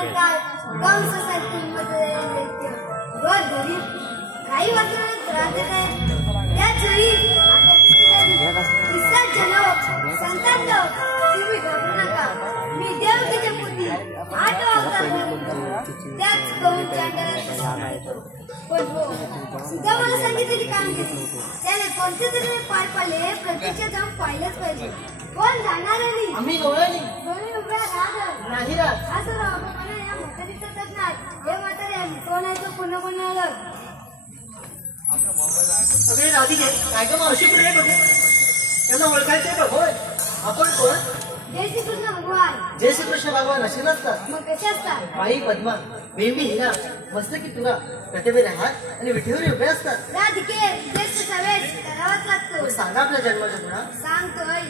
काय कंस मध्ये रोज गरीब काही वाचून राहत आहे त्याच वेळी संतांनो तुम्ही घाबरू नका मी देवकीच्या पोटी 8 वाजता त्याच करून चांगला पण सुद्धा मला सांगितलेली कामगिरी त्याने कोणते तरी पार पाडले प्रत्यक्ष जाऊन पाहिलंच पाहिजे कोण जाणार नाही आम्ही गवळणी उभ्या राहत नाही राहत असं राहतो या म्हातारीचं तर नाही हे म्हातारे कोण आहे तो पुन्हा कोण आलं अरे राधिके काय ग मावशी पुढे बघू त्यांना ओळखायचंय बघ होय आपण कोण जय श्री कृष्ण भगवान जय श्री कृष्ण भगवान असे नसतात मग कसे असतात बाई पद्मा बेंबी हिरा मस्तकी तुरा प्रतिभे हात आणि विठीवर उभे असतात राधिके ज्येष्ठ सवेश करावाच लागतो सांगा आपल्या जन्माचा गुन्हा सांगतोय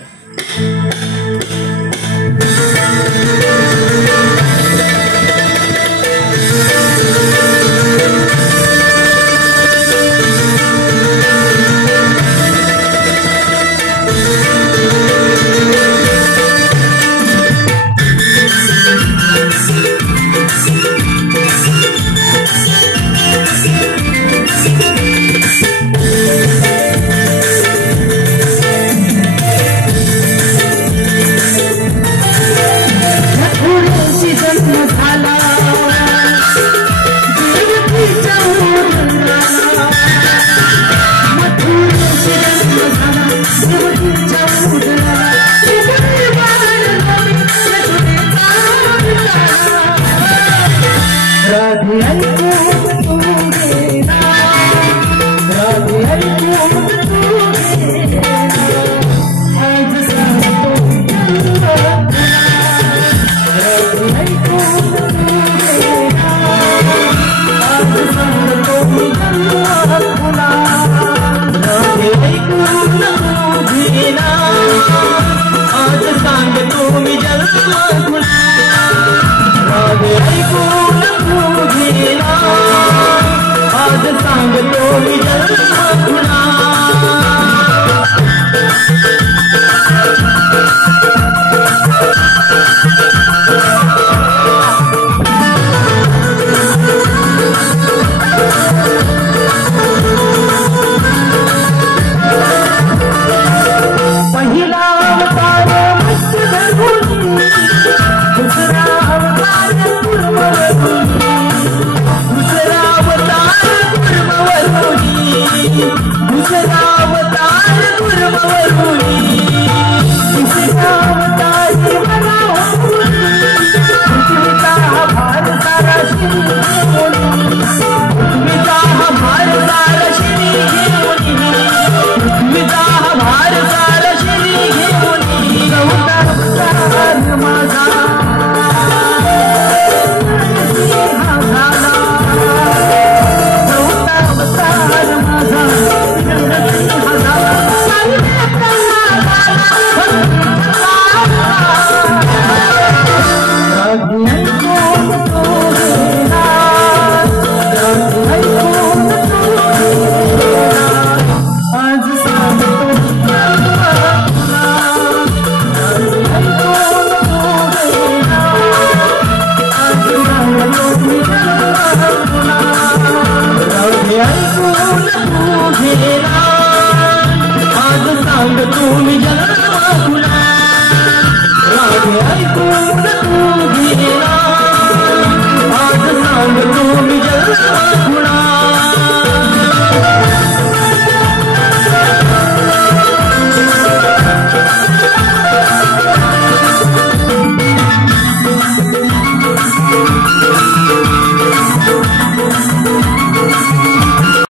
पहिला